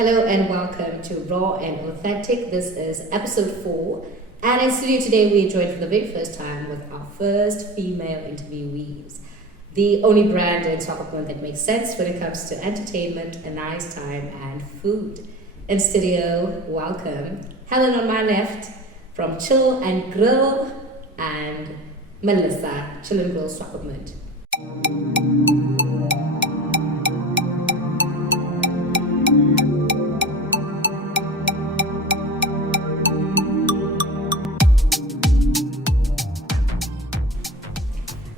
Hello and welcome to Raw and Authentic. This is episode 4. And in studio today, we are joined for the very first time with our first female interviewees. The only brand in Swakopmund that makes sense when it comes to entertainment, a nice time, and food. In studio, welcome Helenn on my left from Chill and Grill, and Melisa, Chill and Grill Swakopmund.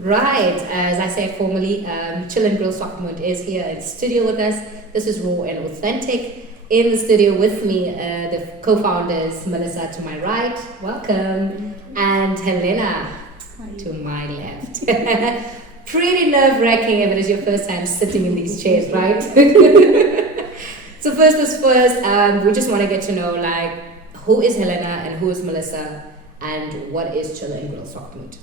Right, as I said formally, Chill and Grill Swakopmund is here in studio with us. This is Raw and Authentic. In the studio with me, the co-founders, Melisa to my right, welcome, and Helena to my left. Pretty nerve-wracking if it is your first time sitting in these chairs, right? So first is first, we just want to get to know, who is Helena and who is Melisa, and what is Chill and Grill Swakopmund?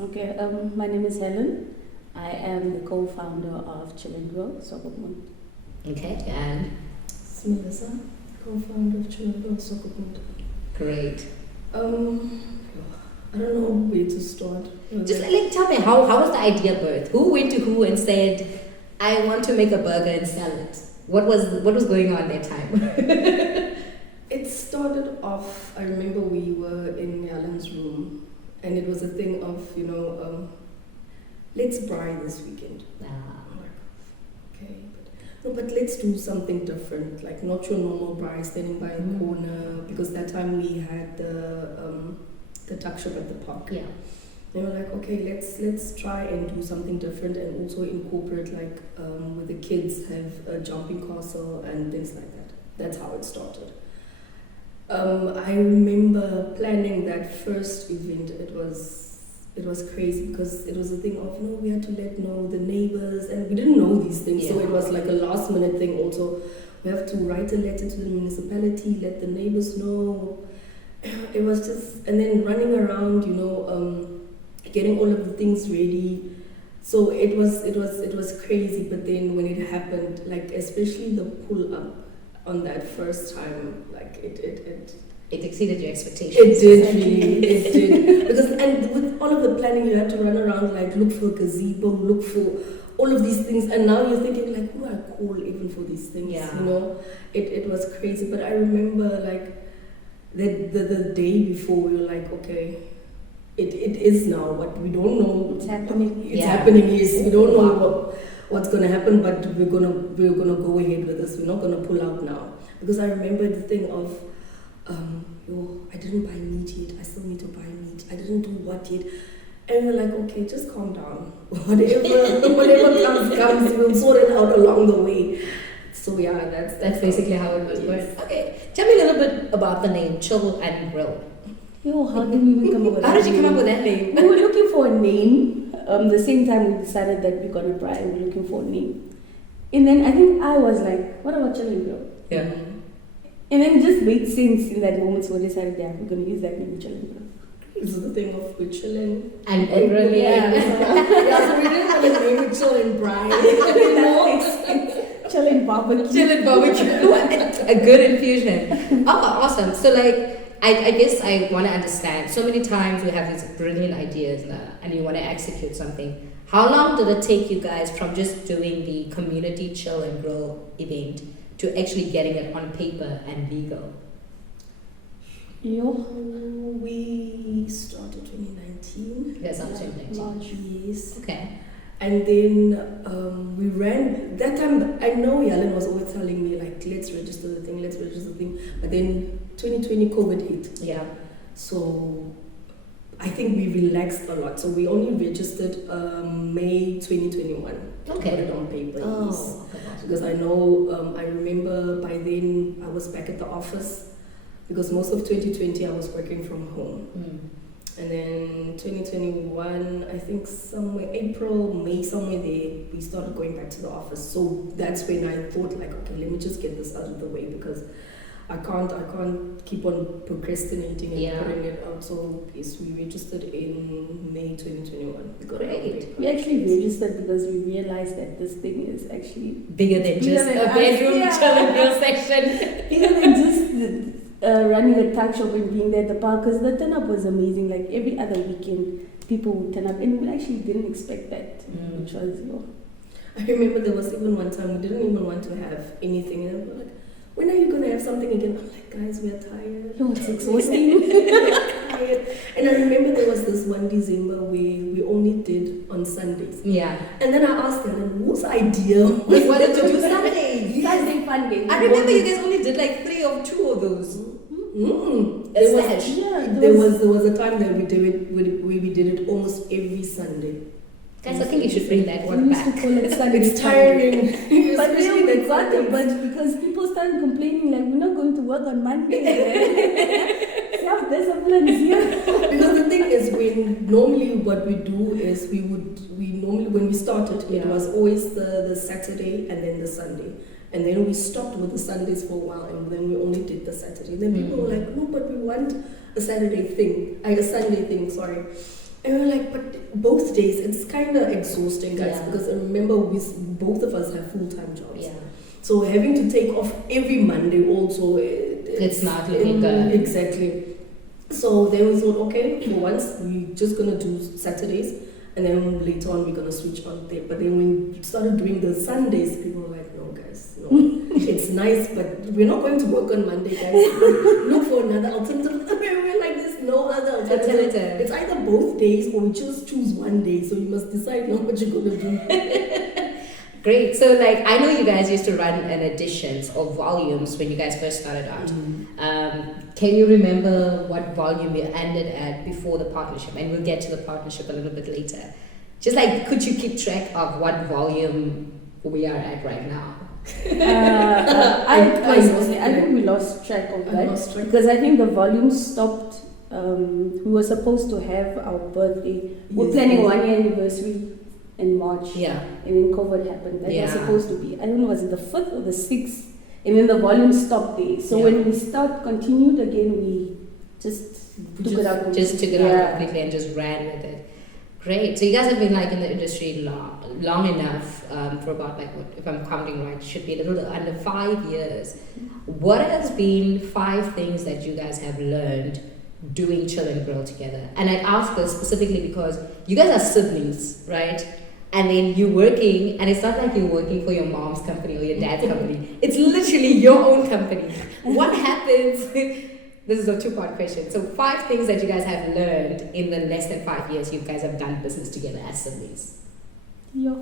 Okay, my name is Helenn. I am the co-founder of Chill and Grill Swakopmund. Okay, and it's Melisa, co-founder of Chill and Grill Swakopmund. Great. I don't know where to start. Just tell me, how was the idea birthed? Who went to who and said, I want to make a burger and sell it? What was going on that time? It started off, I remember we were in Helenn's room. And it was a thing of, let's braai this weekend. I'm like, okay, but let's do something different, like not your normal braai standing by a corner, because that time we had the tuck shop at the park. Yeah. They were like, okay, let's try and do something different and also incorporate where the kids have a jumping castle and things like that. That's how it started. I remember planning that first event. It was crazy because it was a thing of, we had to let know the neighbors, and we didn't know these things. So it was like a last minute thing also. We have to write a letter to the municipality, let the neighbors know. It was just, and then running around, getting all of the things ready. So it was crazy. But then when it happened, especially the pull up on that first time, it exceeded your expectations. It did, really. It did. Because, and with all of the planning, you had to run around, look for a gazebo, look for all of these things. And now you're thinking, who do I call even for these things? Yeah. It was crazy. But I remember, the day before, we were like, okay, it is now, but we don't know. It's happening. It's happening, yes. We don't know what's going to happen, but we're gonna go ahead with this. We're not going to pull out now. Because I remember the thing of, I didn't buy meat yet. I still need to buy meat. I didn't do what yet. And we're like, okay, just calm down. Whatever comes, we'll sort it out along the way. So yeah, that's basically how it was. Yes. Okay, tell me a little bit about the name Chill and Grill. How did we come up with How did you come up with that name? We were looking for a name. The same time we decided that we're gonna try and we're looking for a name. And then I think I was like, what about Chill and Grill? Yeah. And then it just made sense in that moment, so we decided, we're gonna use that name, Chill and Grill. This is the thing of we're chilling. And Grill, yeah. So we didn't want to name it Chill and Braai. Chill and barbecue. Chill and barbecue. A good infusion. Oh, awesome. So I guess I want to understand. So many times we have these brilliant ideas and you want to execute something. How long did it take you guys from just doing the community Chill and Grill event to actually getting it on paper and legal? We started 2019. Yes, I'm 2019. March, yes. Okay. And then we ran. That time, I know Helenn was always telling me, let's register the thing. But then 2020 COVID hit. Yeah. So I think we relaxed a lot. So we only registered May 2021. Okay. To put it on paper. Oh, Yes. okay. Because I know, I remember by then I was back at the office. Because most of 2020 I was working from home. And then 2021, I think somewhere April, May, somewhere there, we started going back to the office. So that's when I thought okay, let me just get this out of the way, because I can't keep on procrastinating and Yeah. putting it out. So yes, we registered in May 2021. We got Great. our paper. We actually registered because we realized that this thing is actually Bigger than Bigger just than a us, bedroom yeah. chill and grill section. bigger than just running a tuck shop and being there at the park. Because the turn up was amazing. Like every other weekend, people would turn up, and we actually didn't expect that, which was I remember there was even one time we didn't even want to have anything, and we were like, when are you going to have something again? I'm like, guys, we're tired. no, it's exhausting. Tired. And I remember there was this one December where we only did on Sundays. Yeah. And then I asked them, whose idea We wanted to do Sundays. Sunday fun day. I remember you guys only did like 3 or 2 of those. There was, Slash. there was a time that we did it almost every Sunday. Guys, I think you should bring that We one used to back. call it Sunday. It's tiring. But Especially then we that got the Sundays. budget because people started complaining like we're not going to work on Monday. Self-discipline is here. Because the thing is, normally what we do is we normally when we started it was always the Saturday and then the Sunday, and then we stopped with the Sundays for a while, and then we only did the Saturday. Then people were like, no, but we want a Sunday thing, sorry. And we're like, but both days, it's kind of exhausting, guys, Yeah. because I remember both of us have full-time jobs. Yeah. So having to take off every Monday also, It's not looking good. Exactly. So then we thought, okay, for once, we're just going to do Saturdays, and then later on, we're going to switch on there. But then when we started doing the Sundays, people were like, no, guys, no. It's nice, but we're not going to work on Monday, guys. Look for another alternative. We're like, there's no other alternative. It's either both days or we just choose one day. So you must decide now what you're going to do. Great. So, like, I know you guys used to run an additions or volumes when you guys first started out. Can you remember what volume you ended at before the partnership? And we'll get to the partnership a little bit later. Just like, could you keep track of what volume we are at right now? I think we lost track of that because I think the volume stopped. We were supposed to have our birthday. We're planning 1 year anniversary in March. Yeah. And then COVID happened. That was Yeah. supposed to be, I don't know, was it the 5th or the 6th? And then the volume stopped there. So when we continued again, we just took it out. Just took it out completely and just ran with it. Great. So you guys have been like in the industry long enough for about like, if I'm counting right, should be a little under 5 years. What has been 5 things that you guys have learned doing Chill and Grill together? And I ask this specifically because you guys are siblings, right? And then you're working, and it's not like you're working for your mom's company or your dad's company. It's literally your own company. What happens? This is a 2-part question. So 5 things that you guys have learned in the less than 5 years you guys have done business together as siblings. Yeah.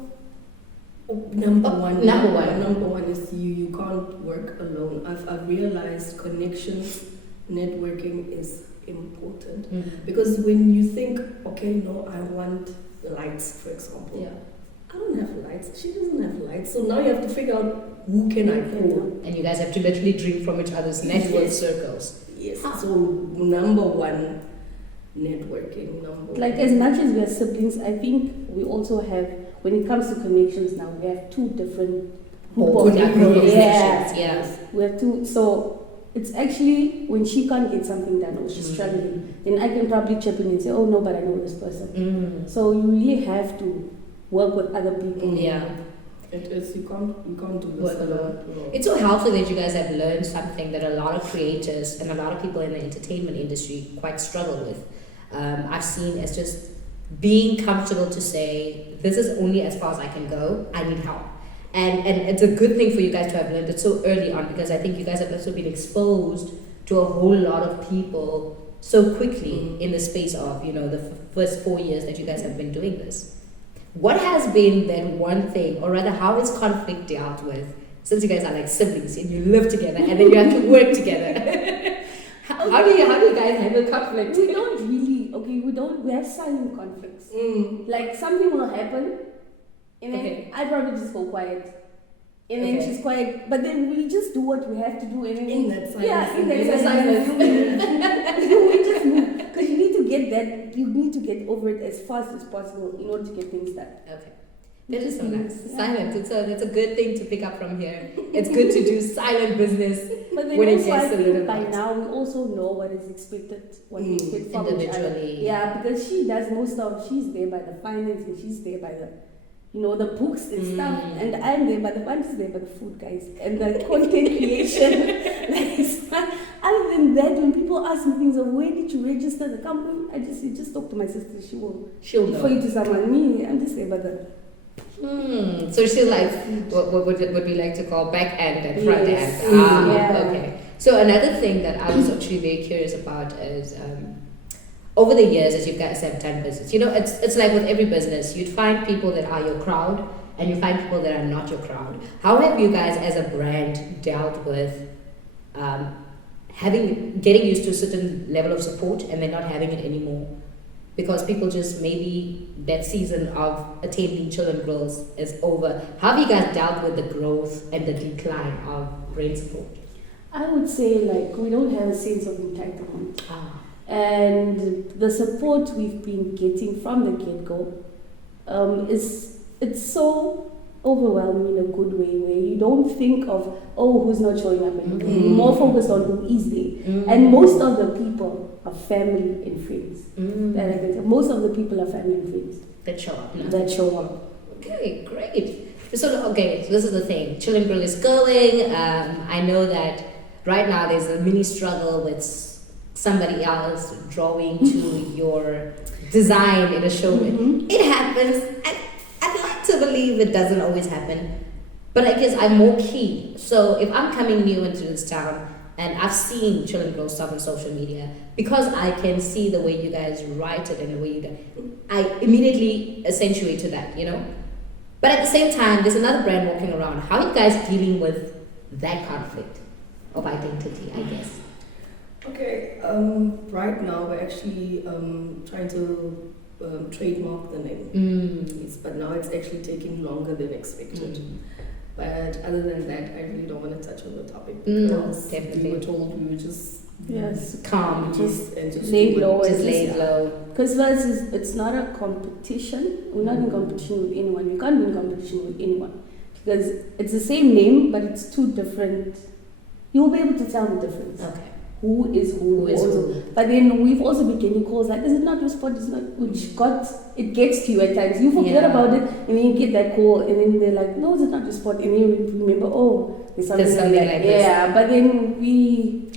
Number one is you can't work alone. I've realized connections, networking is important. Because when you think, okay, no, I want lights, for example. Yeah. I don't have lights. She doesn't have lights. So now you have to figure out who can I call. And you guys have to literally drink from each other's network circles. Yes. So number one, networking. Like as much as we are siblings, I think we also have, when it comes to connections now, we have 2 different connections. We have 2. So it's actually when she can't get something done or she's struggling, then I can probably chip in and say, oh no, but I know this person. So you really have to work with other people. Yeah. It is, you can't do this alone. It's so helpful that you guys have learned something that a lot of creators and a lot of people in the entertainment industry quite struggle with. I've seen as just being comfortable to say, this is only as far as I can go, I need help. And it's a good thing for you guys to have learned it so early on, because I think you guys have also been exposed to a whole lot of people so quickly in the space of, the first 4 years that you guys have been doing this. What has been that one thing, or rather how is conflict dealt with, since you guys are like siblings and you live together and then you have to work together? How do you guys handle conflict? We don't really, we have silent conflicts. Like something will happen and then I probably just go quiet. And then she's quiet, but then we just do what we have to do. And then in that silence. Yeah, in that silence. We just move. Because you need to get over it as fast as possible in order to get things done. Okay. That is so nice. Silent. It's a good thing to pick up from here. It's good to do silent business. But then when it also, I gets a little think by bit now we also know what is expected, what we expect from each other. individually. Yeah, because she's there by the finance, and she's there by the, the books and stuff, and I'm there by I'm just there by the food, guys, and the content creation. Other than that, when people ask me things of where did you register the company, you just talk to my sister. She'll know. refer you to someone. Me, I'm just there by the. So she's like what we like to call back end and front Yes. end. Okay. So another thing that I was actually very curious about is over the years, as you guys have done business, it's like with every business, you'd find people that are your crowd and you find people that are not your crowd. How have you guys as a brand dealt with getting used to a certain level of support and then not having it anymore? Because people just maybe that season of attending children grills is over. How have you guys dealt with the growth and the decline of brand support? I would say we don't have a sense of entitlement. And the support we've been getting from the get-go it's so overwhelming in a good way, where you don't think of, who's not showing up anymore. You're more focused on who is there. And most of the people are family and friends. Most of the people are family and friends. That show up. That show up. Okay, great. So this is the thing. Children Grill is going. I know that right now there's a mini struggle with somebody else drawing to your design in a show. It happens. I'd like to believe it doesn't always happen, but I guess I'm more keen. So if I'm coming new into this town and I've seen Children Grill stuff on social media, because I can see the way you guys write it and the way I immediately accentuate to that, But at the same time, there's another brand walking around. How are you guys dealing with that conflict of identity, I guess? Okay, right now we're actually trying to trademark the name. But now it's actually taking longer than expected. But other than that, I really don't want to touch on the topic because we were told we were just calm, just lay low. Just lay low. Because it's not a competition. We're not in competition with anyone. We can't be in competition with anyone because it's the same name, but it's two different. You'll be able to tell the difference. Okay. Who is who. But then we've also been getting calls like, is it not your spot? Is it not? It gets to you at times. You forget about it, and then you get that call, and then they're like, no, is it not your spot? And then you remember, there's something like this. Yeah, but then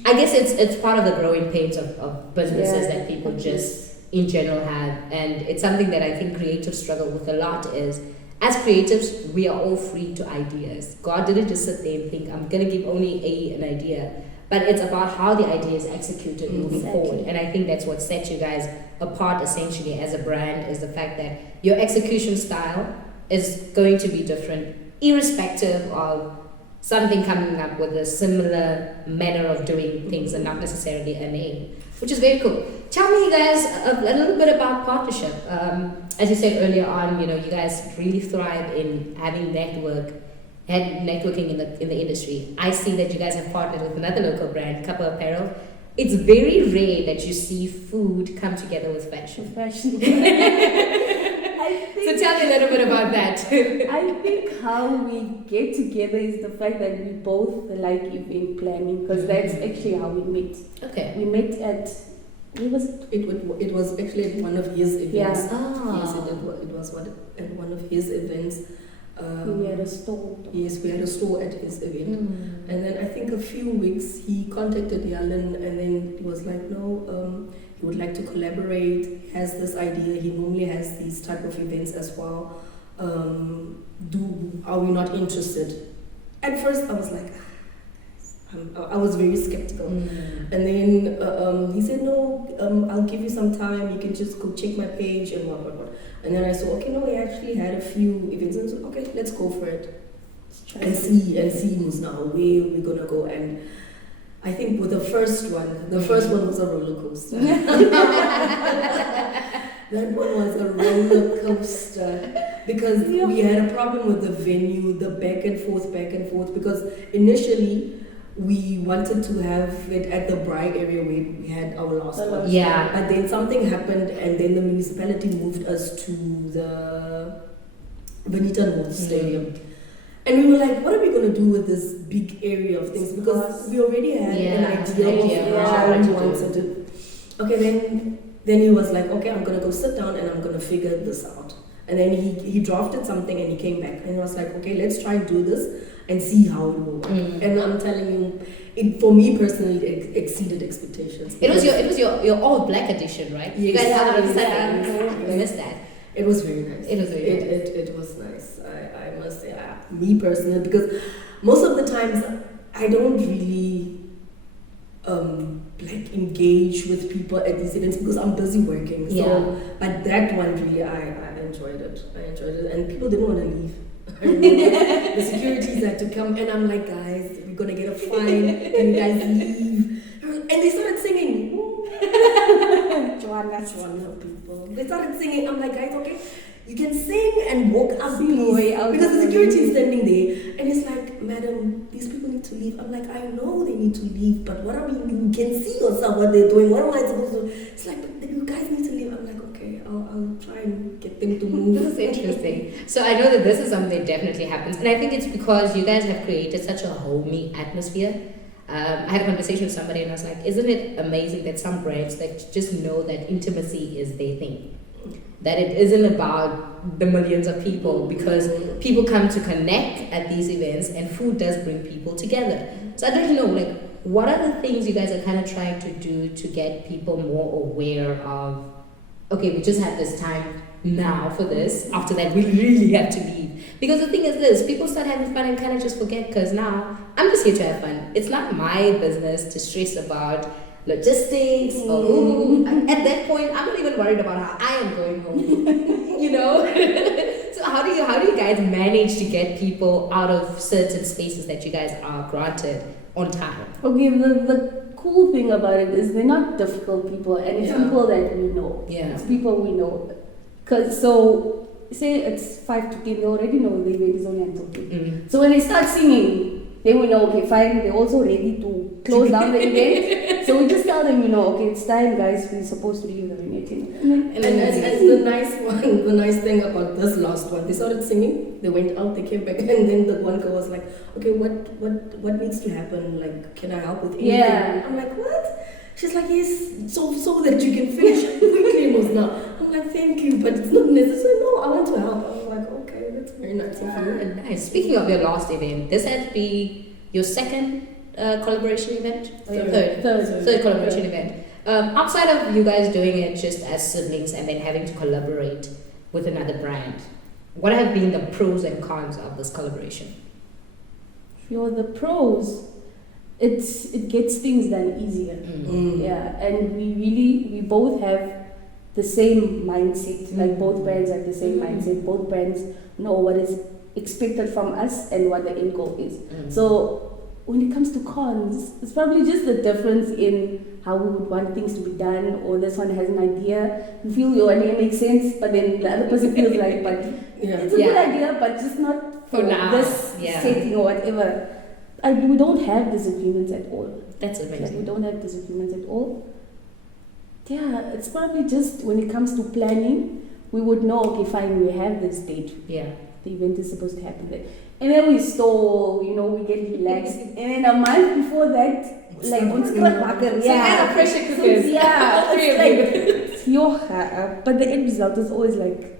I guess it's part of the growing pains of businesses that people just in general have, and it's something that I think creatives struggle with a lot. Is as creatives, we are all free to ideas. God didn't just sit there and think, I'm gonna give only an idea. But it's about how the idea is executed moving forward. And I think that's what sets you guys apart essentially as a brand, is the fact that your execution style is going to be different, irrespective of something coming up with a similar manner of doing things and not necessarily a name, which is very cool. Tell me, guys, a little bit about partnership. As you said earlier on, you guys really thrive in having networking in the industry. I see that you guys have partnered with another local brand, Caper Apparel. It's very rare that you see food come together with fashion. So tell me a little bit about that. I think how we get together is the fact that we both like event planning, because that's actually how we met. Okay. We met at it was actually at one of his events. Yeah. Yes, it was at one of his events. We had a store. Yes, we had a store at his event. And then I think a few weeks he contacted Helenn, and then he was like, no, he would like to collaborate. He has this idea. He normally has these type of events as well. Are we not interested? At first I was like, I was very skeptical. And then he said, no, I'll give you some time. You can just go check my page and what. And then I saw, okay, no, he actually had a few events. And so, okay, let's go for it. And see who's now where we're going to go. And I think with the first one was a roller coaster. That one was a roller coaster because we had a problem with the venue, the back and forth, because initially we wanted to have it at the Braai area where we had our last one. Yeah. But then something happened, and then the municipality moved us to the Benita North Stadium. And we were like, what are we going to do with this big area of things? Because we already had an idea of how we wanted to. Okay, then he was like, okay, I'm going to go sit down and I'm going to figure this out. And then he drafted something and he came back and he was like, okay, let's try and do this and see how it will work. And I'm telling you, for me personally, it exceeded expectations. It was your all black edition, right? Yes. You guys had it. I missed that. It was very nice. It was very nice. It was nice. I must say, me personally, because most of the times I don't really like engage with people at these events because I'm busy working. So, but that one really, I enjoyed it. And people didn't want to leave. I remember the securities had to come, and I'm like, guys, we're gonna get a fine. Can you guys leave? And they started singing. Joanna people. They started singing. I'm like, guys, okay, you can sing and walk up, please, because the security is standing there, and it's like, madam, these people need to leave. I'm like, I know they need to leave, but what are we? You can see yourself what they're doing. What am I supposed to do? It's like, but you guys need to leave. I'm like, okay, I'll try and get them to move. This is interesting. So I know that this is something that definitely happens, and I think it's because you guys have created such a homey atmosphere. I had a conversation with somebody and I was like, isn't it amazing that some brands that just know that intimacy is their thing? That it isn't about the millions of people, because people come to connect at these events and food does bring people together. So I'd like to know, like, what are the things you guys are kind of trying to do to get people more aware of, okay, we just have this time now for this, after that we really have to leave. Because the thing is this, people start having fun and kind of just forget, because now I'm just here to have fun. It's not my business to stress about logistics or at that point I'm not even worried about how I am going home. You know? So how do you guys manage to get people out of certain spaces that you guys are granted on time? Okay, the cool thing about it is they're not difficult people, and it's people that we know. It's people we know. Cause so say it's 5 to 10, they already know the event is only until 10. So when they start singing, they will know, okay, fine, they're also ready to close down the event. So we just tell them, okay, it's time, guys, we're supposed to leave the meeting. And the nice thing about this last one, they started singing, they went out, they came back, and then the one girl was like, okay, what needs to happen? Like, can I help with anything? I'm like, what? She's like, yes, so that you can finish quickly, now. I'm like, thank you, but it's not necessary. No, I want to help. I'm like, okay, that's very nice of you. Nice. Speaking of your last event, this had to be your second collaboration event? Third collaboration event. Outside of you guys doing it just as siblings and then having to collaborate with another brand, what have been the pros and cons of this collaboration? The pros, it gets things done easier. And we both have the same mindset. Like both brands have the same mindset. Both brands know what is expected from us and what the end goal is. So when it comes to cons, it's probably just the difference in how we would want things to be done, or this one has an idea, you feel your idea makes sense, but then the other person feels like, but it's a good idea, but just not for this setting or whatever. We don't have disagreements at all. That's amazing. Like, we don't have disagreements at all. Yeah, it's probably just when it comes to planning, we would know, okay, fine, we have this date. Yeah. The event is supposed to happen there. And then we stall, we get relaxed. And then a month before that, like, on Skratbakker. So you guys are pressure cookers. It's like, but the end result is always like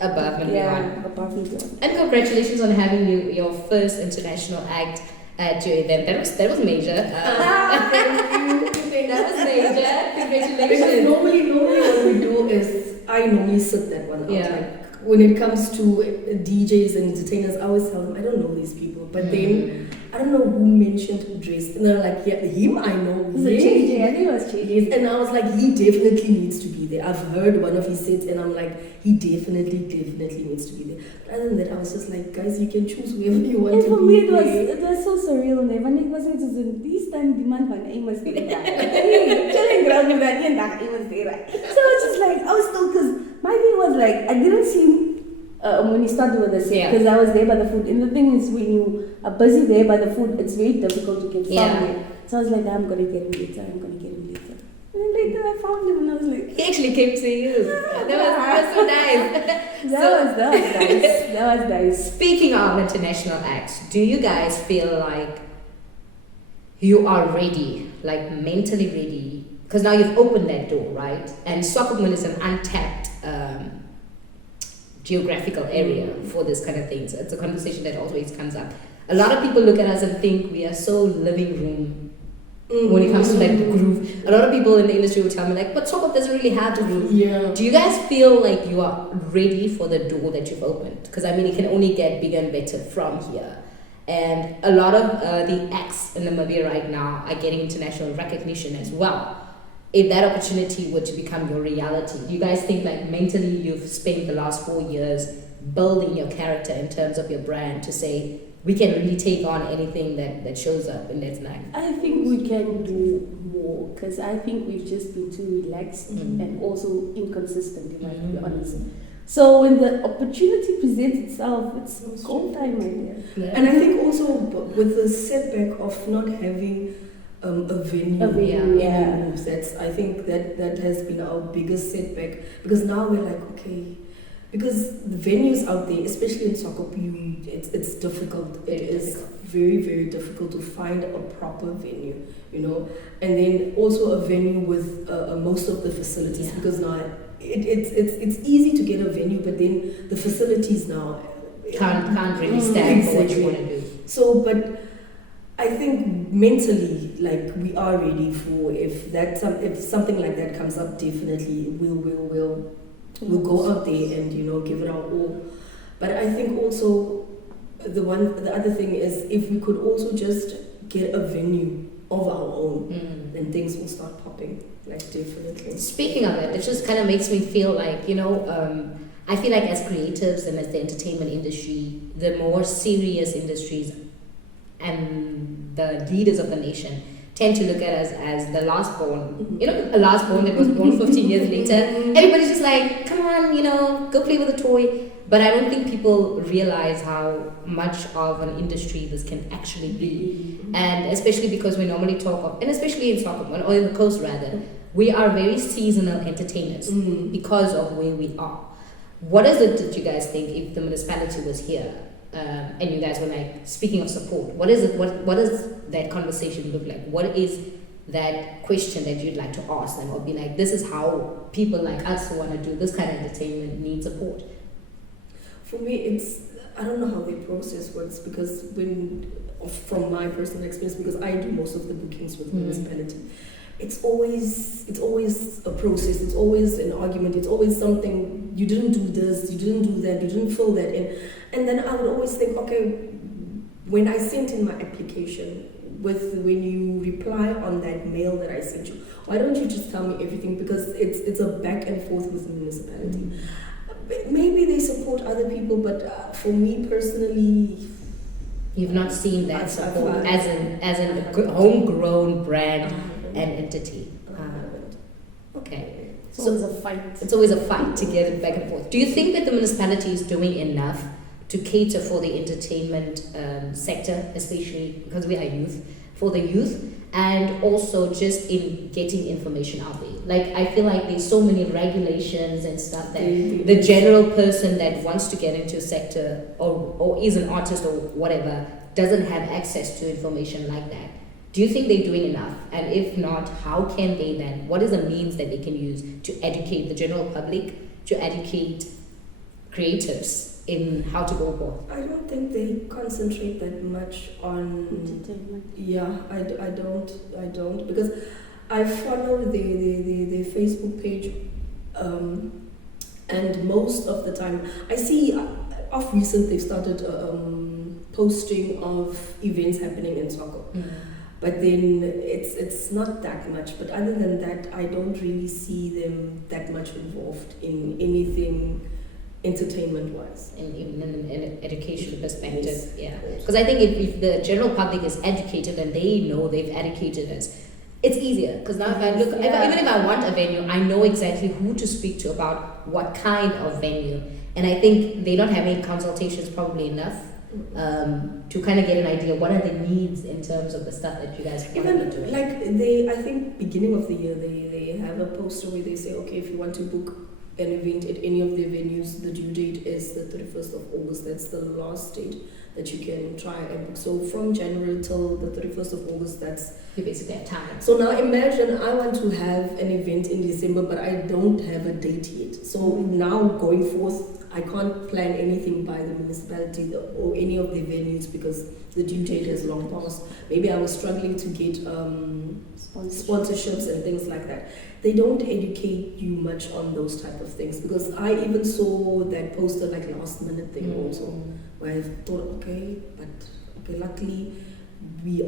above and beyond. Above and beyond. And congratulations on having your first international act at your event. That was major. That was major. Congratulations. Because normally what we do is I normally sit that one out. Like, when it comes to DJs and entertainers, I always tell them I don't know these people, but then I don't know who mentioned dress, and they're like, yeah, him I know. I think it was JJ. And I was like, he definitely needs to be there. I've heard one of his sets, and I'm like, he definitely needs to be there. But other than that, I was just like, guys, you can choose whoever you want to be. And for me, it was so surreal. When it was this time, demand van iemand there. Chilling around with that, and that iemand there. So I was just like, I was still, because my thing was like, I didn't see him when he started with the set, because I was there by the food. And the thing is, when you are busy there by the food, it's very difficult to get from there. So I was like, I'm gonna get him later. And then later I found him and I was like, he actually came to you. That was so nice. That was nice. That was nice. Speaking of international acts, do you guys feel like you are ready, like mentally ready? Because now you've opened that door, right? And Swakopmund is an untapped geographical area for this kind of thing. So it's a conversation that always comes up. A lot of people look at us and think we are so living room when it comes to like groove. A lot of people in the industry will tell me like, but Swakop doesn't really have the groove. Yeah. Do you guys feel like you are ready for the door that you've opened? Because I mean, it can only get bigger and better from here. And a lot of the acts in Namibia right now are getting international recognition as well. If that opportunity were to become your reality, do you guys think like mentally you've spent the last 4 years building your character in terms of your brand to say, we can really take on anything that shows up in that night? I think we can do more because I think we've just been too relaxed and also inconsistent, if I have to be honest. So when the opportunity presents itself, it's go time right there. And I think also with the setback of not having a venue, that's, I think that has been our biggest setback, because now we're like, okay, because the venues out there, especially in Swakop, it's difficult. It is very, very difficult to find a proper venue, you know, and then also a venue with most of the facilities, because now it's easy to get a venue, but then the facilities now can't really stand for what you want to do. So, but I think mentally, like, we are ready for if something like that comes up. Definitely, we'll go out there and, you know, give it our all. But I think also the other thing is, if we could also just get a venue of our own, then things will start popping. Like, definitely. Speaking of it just kind of makes me feel like, you know, I feel like as creatives and as the entertainment industry, the more serious industries and the leaders of the nation tend to look at us as the last born. You know, a last born that was born 15 years later. Everybody's just like, come on, you know, go play with a toy. But I don't think people realize how much of an industry this can actually be. And especially because we normally talk of, and especially in Swakopmund, or in the coast rather, we are very seasonal entertainers because of where we are. What is it that you guys think if the municipality was here and you guys were like, speaking of support, what is it? What does that conversation look like? What is that question that you'd like to ask them, or be like, this is how people like us who want to do this kind of entertainment need support? For me, I don't know how the process works, because from my personal experience, because I do most of the bookings with the municipality, it's always a process. It's always an argument. It's always something, you didn't do this, you didn't do that, you didn't fill that in. And then I would always think, okay, when I sent in my application, when you reply on that mail that I sent you, why don't you just tell me everything? Because it's a back and forth with the municipality. Maybe they support other people, but for me personally, you've not seen that support as a homegrown brand and entity. Okay. It's always a fight. It's always a fight to get it back and forth. Do you think that the municipality is doing enough to cater for the entertainment sector, especially because we are youth, for the youth, and also just in getting information out there? Like, I feel like there's so many regulations and stuff that the general person that wants to get into a sector or is an artist or whatever doesn't have access to information like that. Do you think they're doing enough? And if not, how can they then? What is the means that they can use to educate the general public, to educate creatives in how to go about? I don't think they concentrate that much on entertainment. Yeah, I don't, because I follow the Facebook page, and most of the time I see of recent they've started posting of events happening in Swakop. But then it's not that much. But other than that, I don't really see them that much involved in anything entertainment-wise. And even in an education perspective, Yes, yeah. Because I think if the general public is educated and they know they've educated us, it's easier. Because now if I look, even if I want a venue, I know exactly who to speak to about what kind of venue. And I think they're not having consultations probably enough. to kind of get an idea what are the needs in terms of the stuff that you guys want to Even be doing? like I think beginning of the year they have a poster where they say, okay, if you want to book an event at any of their venues, the due date is the 31st of August. That's the last date that you can try and book. So from January till the 31st of August, that's You basically have time. so now imagine I want to have an event in December, but I don't have a date yet. So now going forth, I can't plan anything by the municipality or any of the venues because the due date has long passed. Maybe I was struggling to get sponsorships and things like that. They don't educate you much on those type of things because I even saw that poster like last minute thing also, where I thought, okay, luckily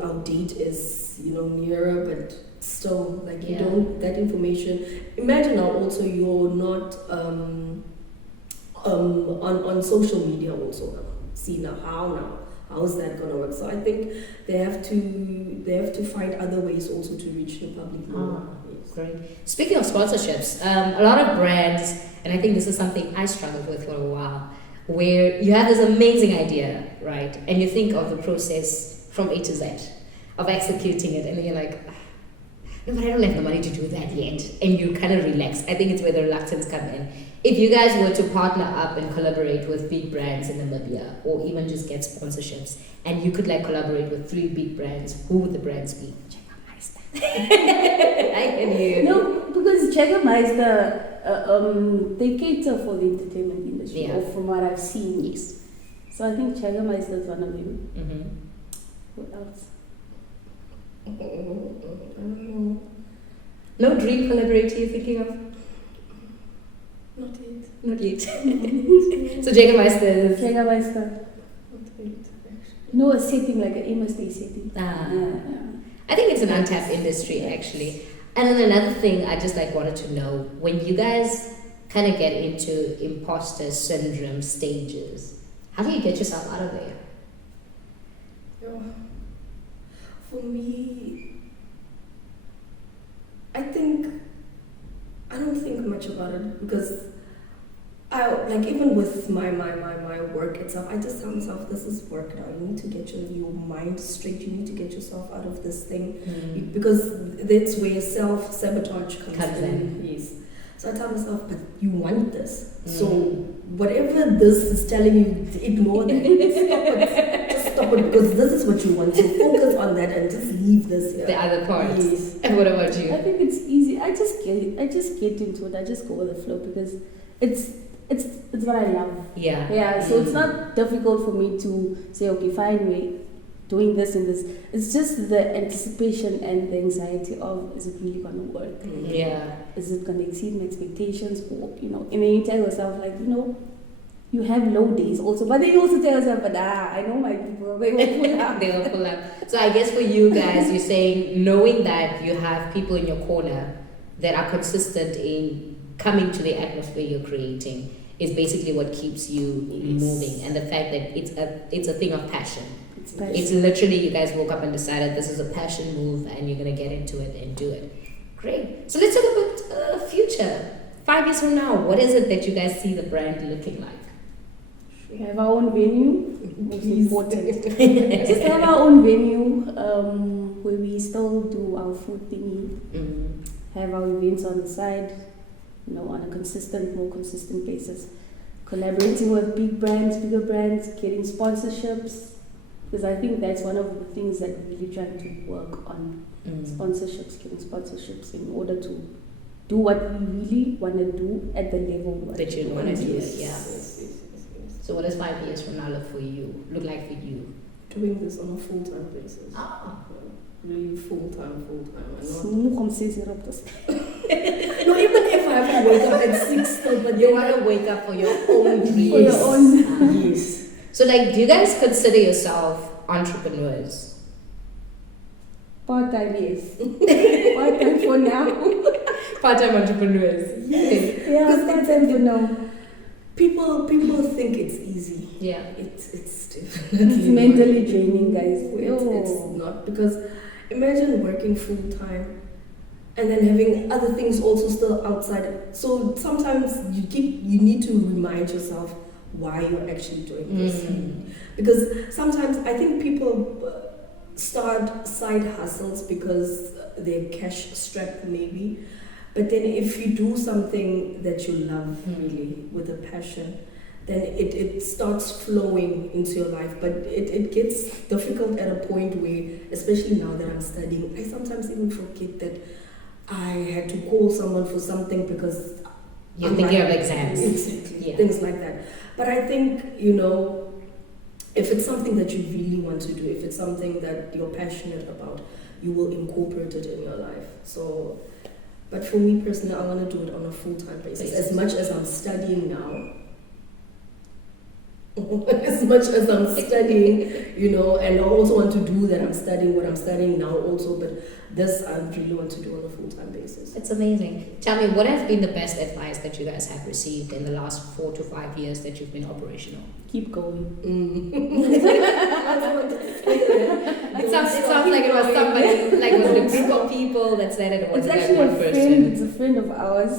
our date is nearer, but still like you don't that information. Imagine now also you're not on social media also now. See now how is that gonna work? So I think they have to find other ways also to reach the public more. Yes. Great. Speaking of sponsorships, a lot of brands, and I think this is something I struggled with for a while, where you have this amazing idea, right? And you think of the process from A to Z of executing it, and then you're like, no, but I don't have the money to do that yet. And you kind of relax. I think it's where the reluctance come in. If you guys were to partner up and collaborate with big brands in Namibia, or even just get sponsorships, and you could like collaborate with 3 big brands, who would the brands be? I can hear. No, because Jägermeister, they cater for the entertainment industry, or from what I've seen. Yes. So I think Jägermeister is one of them. Mm-hmm. What else? No dream collaborator you're thinking of? Not yet. Not yet. So Jägermeister is... Jägermeister. Not yet. No, a setting like an MSD setting. I think it's an untapped industry actually. And then another thing I just like wanted to know, when you guys kind of get into imposter syndrome stages, how do you get yourself out of there? For me, I don't think much about it because I like even with my work itself, I just tell myself this is work now. You need to get your mind straight. You need to get yourself out of this thing because that's where self-sabotage comes in. Yes. So I tell myself, but you want this. So whatever this is telling you, ignore that. Stop it. Just stop it because this is what you want. So focus on that and just leave this here. The other part. Yes. And what about you? I think it's easy. I just get into it. I just go with the flow because it's what I love. Yeah. Yeah. So it's not difficult for me to say, okay, fine, we're doing this and this. It's just the anticipation and the anxiety of, is it really gonna work? Yeah. Is it gonna exceed my expectations? Or and then you tell yourself like, you have low days also, but then you also tell yourself, but I know my people, they will pull up. They will pull up. So I guess for you guys, you're saying knowing that you have people in your corner that are consistent in coming to the atmosphere you're creating is basically what keeps you moving, and the fact that it's a thing of passion. It's literally you guys woke up and decided this is a passion move and you're gonna get into it and do it. Great. So let's talk about future. 5 years from now, what is it that you guys see the brand looking like? We have our own venue, most important. Just have our own venue where we still do our food thingy. Have our events on the side, on a more consistent basis. Collaborating with bigger brands, getting sponsorships. Because I think that's one of the things that we're really trying to work on. Getting sponsorships in order to do what we really want to do at the level that you want to do it. Yeah. Yes. So what does 5 years from now look like for you? Doing this on a full-time basis. Really full-time. No, even if I have to wake up at 6 still, but you want to wake up for your own dreams. For your own. Yes. So like, do you guys consider yourself entrepreneurs? Part-time, yes. Part-time for now. Part-time entrepreneurs. Yes. Yeah, part-time for now. People think it's easy. Yeah. It's definitely it's mentally draining, guys. It's not, because imagine working full-time and then having other things also still outside. So sometimes you need to remind yourself, why you're actually doing this. Because sometimes I think people start side hustles because they're cash strapped maybe, but then if you do something that you love really with a passion, then it starts flowing into your life. But it gets difficult at a point where, especially now that I'm studying, I sometimes even forget that I had to call someone for something because you're thinking of exams. Exactly, things like that. But I think, you know, if it's something that you really want to do, if it's something that you're passionate about, you will incorporate it in your life. So, but for me personally, I want to do it on a full-time basis. As much as I'm studying now, as much as I'm studying, you know, and I also want to do that. I'm studying what I'm studying now also, but this I really want to do on a full-time basis. It's amazing. Tell me, what has been the best advice that you guys have received in the last 4 to 5 years that you've been operational? Keep going. It sounds like it was somebody, like was it a group of people that said it, or was it's it actually like one person? It's a friend of ours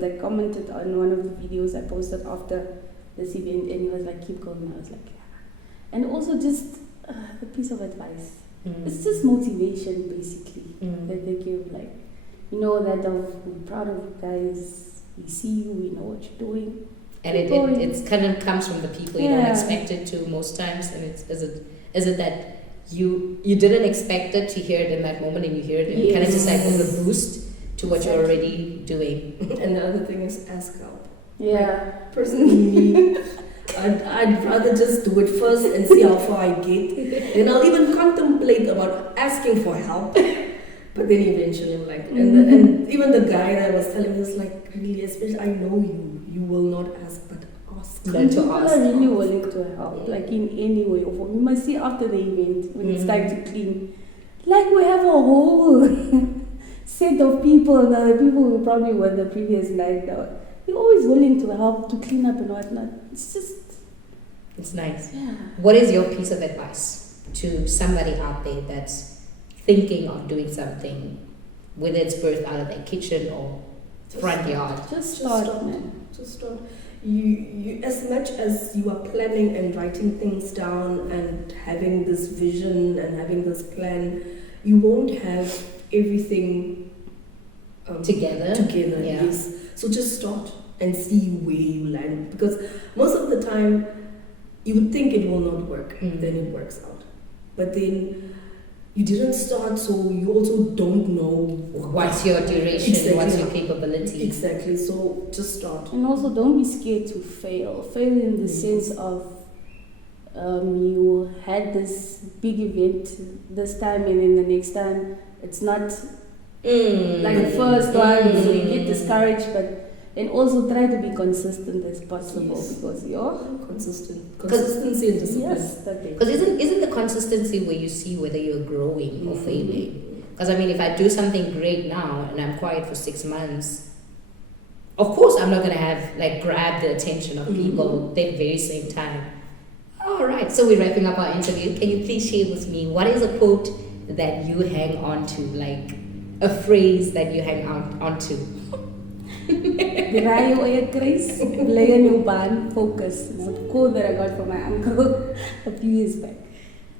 that commented on one of the videos I posted after this event, and he was like, keep going. I was like, yeah. And also just a piece of advice. It's just motivation basically that they give, like, you know, that we're proud of you guys, we see you, we know what you're doing. And it kind of comes from the people you don't expect it to most times. And is it that you didn't expect it to hear it in that moment, and you hear it and it kind of just like was a boost to what you're already doing. And the other thing is ask help. Yeah. Like, personally, me, I'd rather just do it first and see how far I get. Then I'll even contemplate about asking for help. But then eventually I'm like, and even the guy that I was telling was like, really, especially I know you will not ask, but ask. People are really willing to help, like in any way. Or we must see after the event when it's time to clean, like we have a whole set of people. Now the people who probably were the previous night, they're always willing to help to clean up and whatnot. It's nice. Yeah. What is your piece of advice to somebody out there that's thinking of doing something, whether it's birthed out of their kitchen or front yard? Just start, man. Just start. You as much as you are planning and writing things down and having this vision and having this plan, you won't have everything together. Yeah. Yes. So just start and see where you land, because most of the time you would think it will not work, then it works out. But then you didn't start, so you also don't know what's your duration, what's your capability. Exactly, so just start. And also don't be scared to fail. Fail in the sense of you had this big event this time, and then the next time it's not like the first one, so you get discouraged. But and also try to be consistent as possible, because you're consistency and discipline. Yes, because isn't the consistency where you see whether you're growing or failing? Because I mean, if I do something great now and I'm quiet for 6 months, of course I'm not gonna have like grab the attention of people at the very same time. All right, so we're wrapping up our interview. Can you please share with me what is a quote that you hang on to, like a phrase that you hang on to? Draai jou eie kruis, bly in jou baan, focus. It's a quote that I got from my uncle a few years back.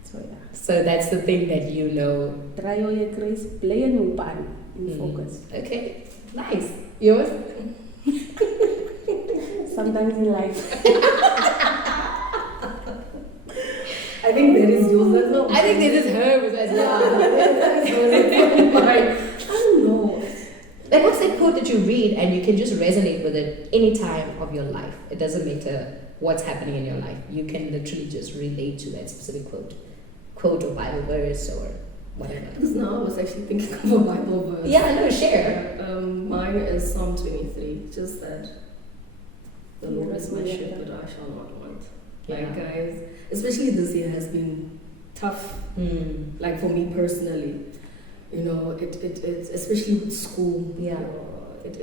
So yeah. So that's the thing that you know. Draai jou eie kruis, bly in jou baan, and focus. Okay, nice. Yours? Sometimes in life. I think that is yours as well. I think this is hers as well. I don't know. Like, what's that quote that you read and you can just resonate with it any time of your life? It doesn't matter what's happening in your life. You can literally just relate to that specific quote or Bible verse or whatever. Because now I was actually thinking of a Bible verse. Yeah, I know, share. Mine is Psalm 23. Just that the Lord is my shepherd, I shall not want. Yeah. Like, guys, especially this year has been tough. Like for me personally. You know, it especially with school. Yeah. You know, it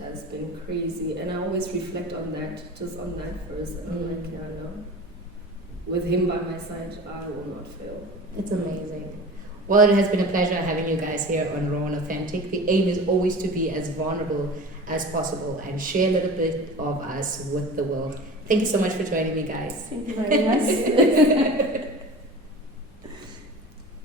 has been crazy, and I always reflect on that, just on that verse, and I'm like, yeah, no. With Him by my side, I will not fail. It's amazing. Well, it has been a pleasure having you guys here on Raw and Authentic. The aim is always to be as vulnerable as possible and share a little bit of us with the world. Thank you so much for joining me, guys. Thank you very much.